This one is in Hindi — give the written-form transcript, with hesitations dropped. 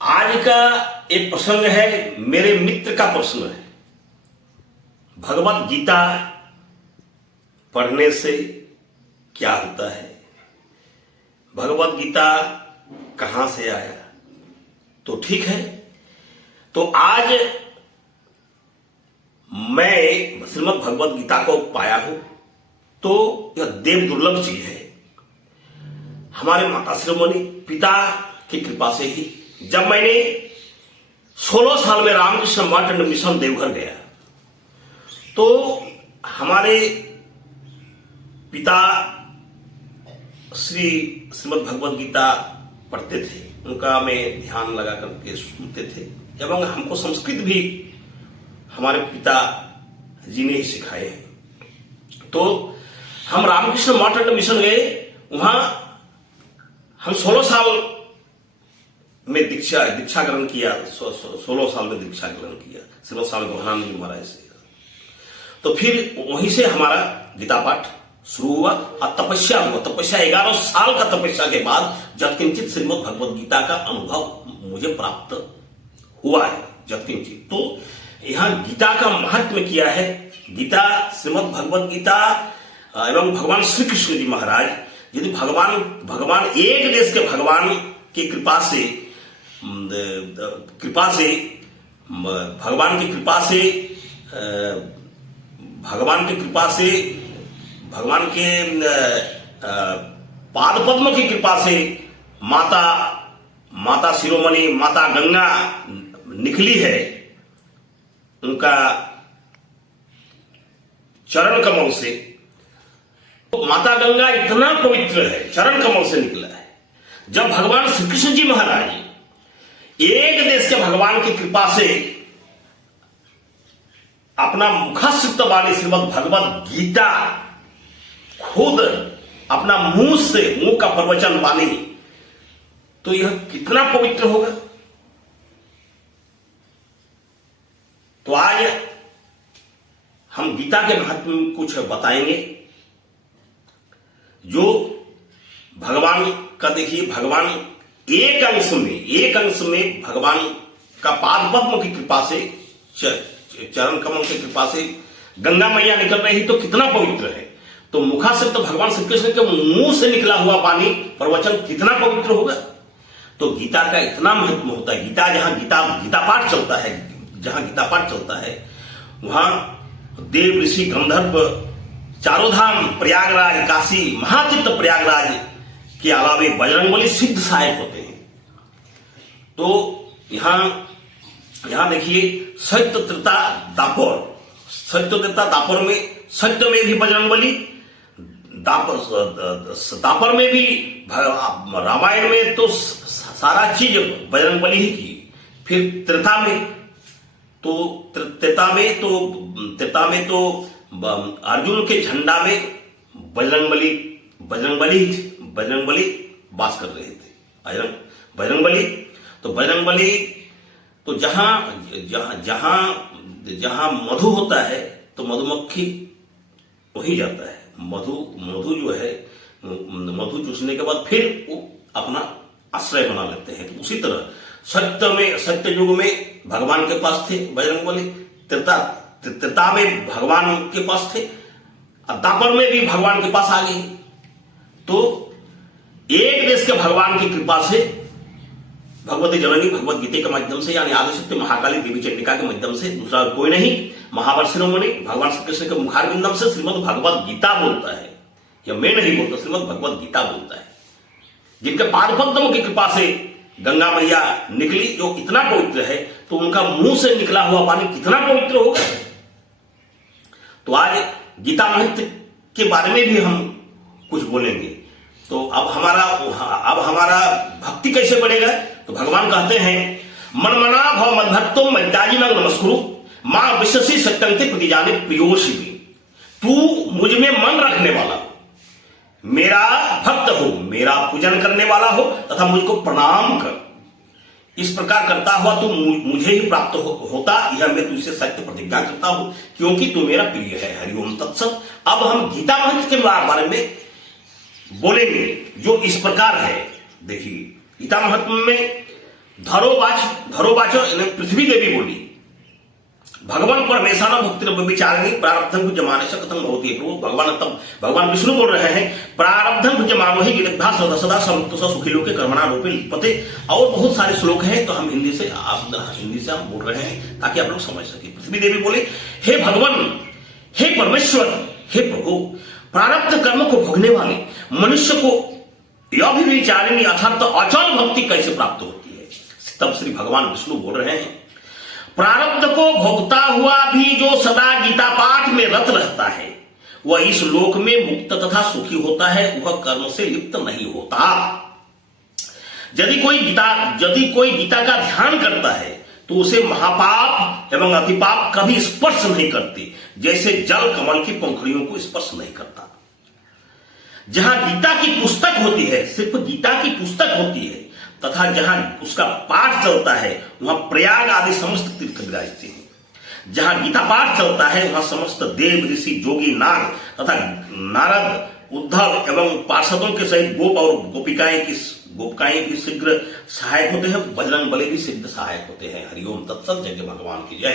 आज का एक प्रसंग है, मेरे मित्र का प्रश्न है। भगवत गीता पढ़ने से क्या होता है? भगवत गीता कहां से आया? तो ठीक है, तो आज मैं श्रीमद् भगवत गीता को पाया हूं, तो यह देव दुर्लभ चीज है। हमारे माता श्रीमती पिता की कृपा से ही जब मैंने 16 साल में रामकृष्ण मठ एंड मिशन देवघर गया, तो हमारे पिता श्रीमद् भगवत गीता पढ़ते थे, उनका मैं ध्यान लगा करके सुनते थे एवं हमको संस्कृत भी हमारे पिता जी ने ही सिखाए हैं। तो हम रामकृष्ण मठ एंड मिशन गए, वहां हम 16 साल में दीक्षा ग्रहण किया। 16 साल में दीक्षा ग्रहण किया श्रीमद स्वामी गौरानंद जी महाराज से। तो फिर वहीं से हमारा गीता पाठ शुरू हुआ और तपस्या हुआ। तपस्या 11 साल का तपस्या के बाद जत्किंचित श्रीमद् भगवत गीता का अनुभव मुझे प्राप्त हुआ है। जत्किंचित तो यहां गीता का महत्व किया है। गीता श्रीमद् भगवत गीता एवं भगवान श्री कृष्ण जी महाराज, यदि भगवान एक देश के भगवान की कृपा से भगवान के पाद पद्म की कृपा से माता शिरोमणि माता गंगा निकली है, उनका चरण कमल से। तो माता गंगा इतना पवित्र है, चरण कमल से निकला है। जब भगवान श्री कृष्ण जी महाराज एक देश के भगवान की कृपा से अपना मुखाश्रित वाणी श्रीमद् भगवत गीता खुद अपना मुंह का प्रवचन वाणी, तो यह कितना पवित्र होगा। तो आज हम गीता के महत्व में कुछ बताएंगे। जो भगवान का देखिए, भगवान एक अंश में भगवान का पाद पद्म की कृपा से, चरण कमल की कृपा से गंगा मैया निकल रही, तो कितना पवित्र है। तो मुखा से तो भगवान श्री कृष्ण के मुंह से निकला हुआ वाणी प्रवचन कितना पवित्र होगा। तो गीता का इतना महत्व होता है। जहां गीता पाठ चलता है वहां देव ऋषि गंधर्व चारों धाम प्रयागराज काशी महाचित्त प्रयागराज के अलावे बजरंगबली सिद्ध सहायक होते हैं। तो यहां देखिए, सत्य त्रेता दापर में सत्य में भी बजरंगबली, दापर में भी, रामायण में तो सारा चीज बजरंगबली ही की। फिर त्रेता में तो अर्जुन के झंडा में बजरंगबली वास कर रहे थे। बजरंगबली तो जहां मधु होता है तो मधुमक्खी वही जाता है। मधु जो है, मधु चूसने के बाद फिर वो अपना आश्रय बना लेते हैं। तो उसी तरह सत्य युग में भगवान के पास थे बजरंगबली, त्रेता में भगवान के पास थे, और दापर में भी भगवान के पास आ गए। तो एक देश के भगवान की कृपा से भगवती जननी भगवत गीता के माध्यम से, यानी आदिशक्ति महाकाली देवी चंडिका के माध्यम से, दूसरा कोई नहीं, महावर शिरोमणि भगवान श्री कृष्ण के मुखारविंदम से श्रीमद् भगवत गीता बोलता है। यह मैं नहीं बोलता, श्रीमद् भगवत गीता बोलता है। जिनके पाद पद्म की कृपा से गंगा मैया निकली, जो इतना पवित्र है, तो उनका मुंह से निकला हुआ पानी कितना पवित्र होगा। तो आज गीता महत्व के बारे में भी हम कुछ बोलेंगे। तो अब हमारा भक्ति कैसे बढ़ेगा? तो भगवान कहते हैं, मनमना भव मद्भक्तो मद्याजी नग नमस्कुरु मां विश्वसी सत्यंते प्रतिजाने प्रियोषि। तू मुझ में मन रखने वाला हो, मेरा भक्त हो, मेरा पूजन करने वाला हो तथा मुझको प्रणाम कर। इस प्रकार करता हुआ तू मुझे ही प्राप्त होता, यह मैं तुझसे सत्य प्रतिज्ञा करता हूं, क्योंकि तू मेरा प्रिय है। हरिओम तत्सत। अब हम गीता महत्व के बारे में बोलेंगे, जो इस प्रकार है। देखिए, गीता महत्व में धरोवाच पृथ्वी देवी बोली, भगवान परमेशान भक्ति विचारिणी प्रारब्धम भुजमान से कथम होती है। प्रभु भगवान विष्णु बोल रहे हैं, प्रारब्धम भुजमानो ही गिरभ्यास सदा सदा समुक्त सुखी लोके कर्मणा रूपे लिपते। और बहुत सारे श्लोक हैं, तो हम हिंदी से हम बोल रहे हैं ताकि आप लोग समझ सके। पृथ्वी देवी बोले, हे भगवान, हे परमेश्वर, हे प्रभु, प्रारब्ध कर्म को भोगने वाले मनुष्य को यह भी विचारिणी अर्थात अचल भक्ति कैसे प्राप्त होती है। तब श्री भगवान विष्णु बोल रहे हैं, प्रारब्ध को भोगता हुआ भी जो सदा गीता पाठ में रत रहता है, वह इस लोक में मुक्त तथा सुखी होता है, वह कर्म से लिप्त नहीं होता। यदि कोई गीता का ध्यान करता है तो उसे महापाप एवं अतिपाप कभी स्पर्श नहीं करते, जैसे जल कमल की पंखुड़ियों को स्पर्श नहीं करता। जहां गीता की पुस्तक होती है, सिर्फ गीता की पुस्तक होती है, तथा जहां उसका पाठ चलता है वहां प्रयाग आदि समस्त तीर्थ विराजते हैं। जहां गीता पाठ चलता है वहां समस्त देव ऋषि जोगी नाग तथा नारद उद्धव एवं पार्षदों के सहित गोप और गोपिकाएं भी शीघ्र सहायक होते हैं, बजरंग बली भी शीघ्र सहायक होते हैं। हरिओम तत्सत। जय भगवान की जय।